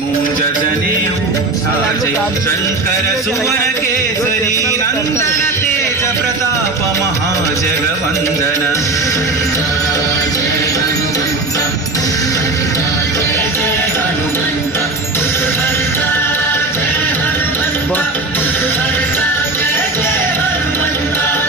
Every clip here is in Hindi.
मुंज जनेऊ साजे शंकर सुवन केसरी नंदन तेज प्रताप महाजगवंदन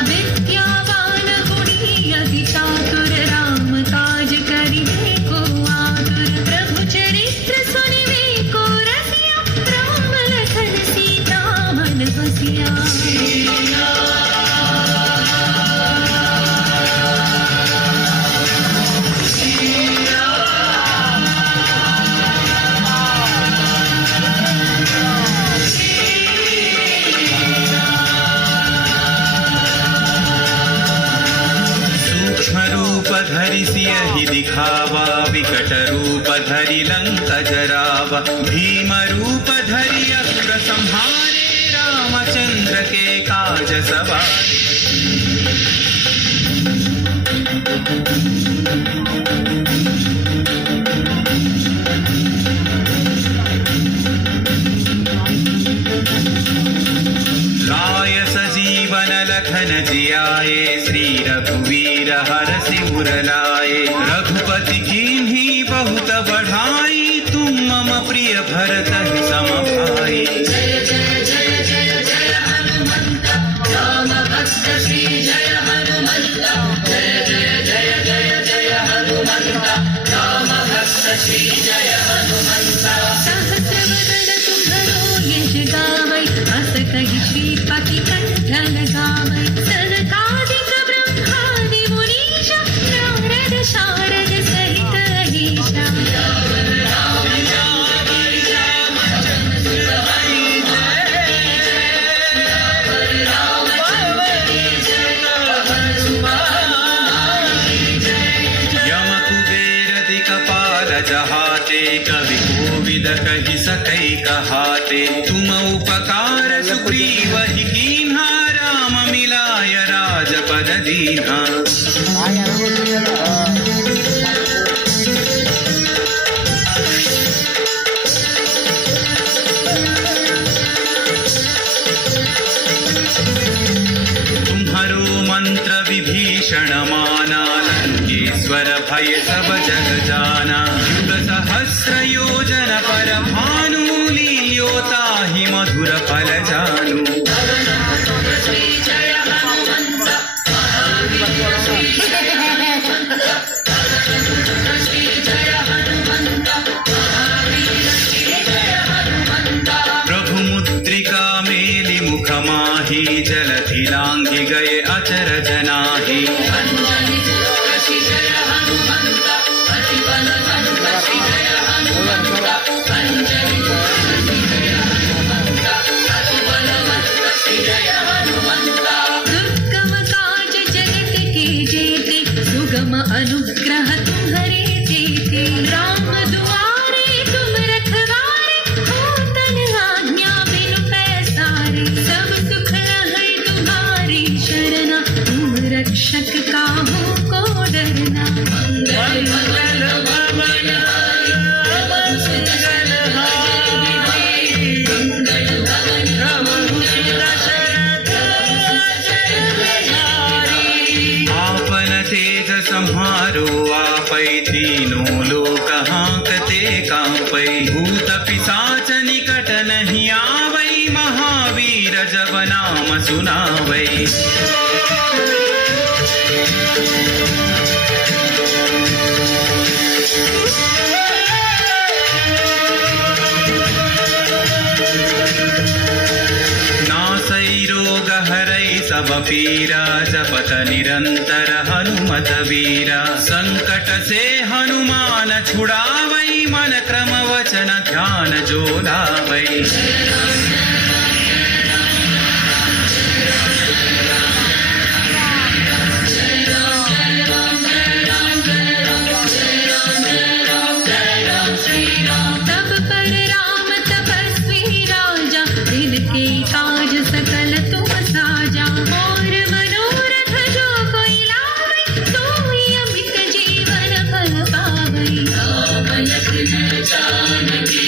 विद्यावान गुणी अति चातुर राम काज करिबे को आतुर प्रभु चरित्र सुनिबे को रसिया राम लखन सीता मन बसिया रूप धरि सियहि दिखावा विकट रूप धरि लंक जरावा भीम रूप धरि असुर संहारे रामचंद्र के काज सवारे लाय सजीवन लखन जियाए श्री रघुवीर हरषि उर लाए रघुपति कीन्ही बहुत बढ़ाई तुम मम प्रिय भरत सम भाई जय जय जय जय जय हनुमंत राम भक्त श्री जय हनुमंत जय जय जय जय जय हनुमंत राम भक्त श्री जय हनुमंत सहस्र वदन तुम्हरो यश गावै अस कहि श्रीपति कंठ लगावै सनकादिक ब्रह्मादि मुनीश नारद शारद सहित अहीशा यम कुबेर दिक्पाल जहाते कवि कोविद कहि सकै कहाते तुम उपकार सुग्रीव ही कीन्हा राम मिलाय राजपद दीन्हा तुम्हारो मंत्र विभीषण माना लंकेश्वर भय सब जग जाना युग सहस्र योजन पर भानु लील्योता ही मधुर फल जानु श्री जय हनुमंत महावीर श्री जय हनुमंत श्री जय हनुमंत महावीर श्री जय हनुमंत प्रभु मुद्रिका मेलि मुख माही जलधि लांघि गए अचर जनाहि अंजनी पुत्र श्री जय हनुमंत अतिबल कंठ श्री जय हनुमंत अंजनी पुत्र श्री जय हनुमंत अतिबल कंठ श्री जय हनुमंत दुर्गम काज जगत के जेते सुगम अनुग्रह तुम्हारे जेते राम दुआरे तुम रखवारे होतन आज्ञा बिनु पैसारे सब सुख है तुम्हारी शरणा तुम रक्षक काहू को डरना मंगल मंगल भवन पवन सुंदर मंगल भवन आपन तेज संहारो आपै तीनों लोक हांकते कांपै भूत पिशाच निकट नहीं आवै महावीर जब नाम सुनावै नासै रोग हरै सब पीरा जपत निरंतर हनुमत वीरा संकट से हनुमान छुड़ावै मन क्रम वचन ध्यान जो लावै तब पर राम तपस्वी राजा दिल के काज सकल तुम साजा और मनोरथ जो कोई लावै सोई अमित जीवन फल पावै राम लखन जानकी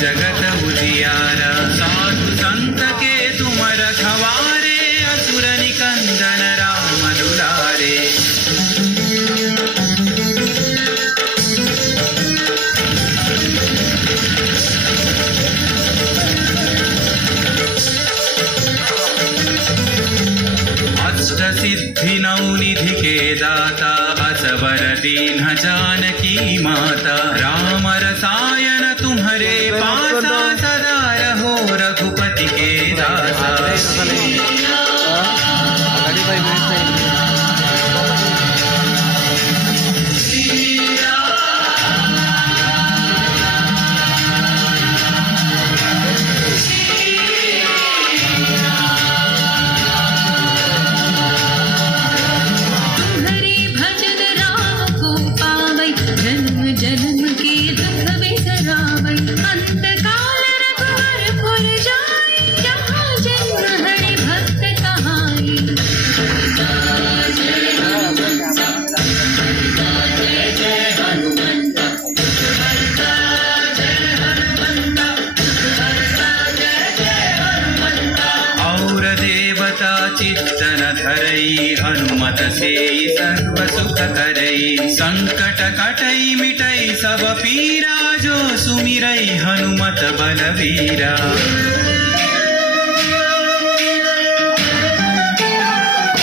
जगत उजियारा साधु संत के तुम रखवारे असुर निकंदन राम दुलारे अष्ट सिद्धि नौ निधि के दाता असवर दीन जानकी माता राम रसायन तुम्हारे पासा सदा रहो रघुपति के दासा तुम्हारे भजन राम को पावै जन्म जन्म के दुख बिसरावै अंत काल रघुवर पुर जाई जहाँ जन्म हरि भक्त कहाई और देवता चित्तन धरई हनुमत से सर्व सुख करई संकट कटई मिटई सब पीरा जो सुमिरई हनुमत बलवीरा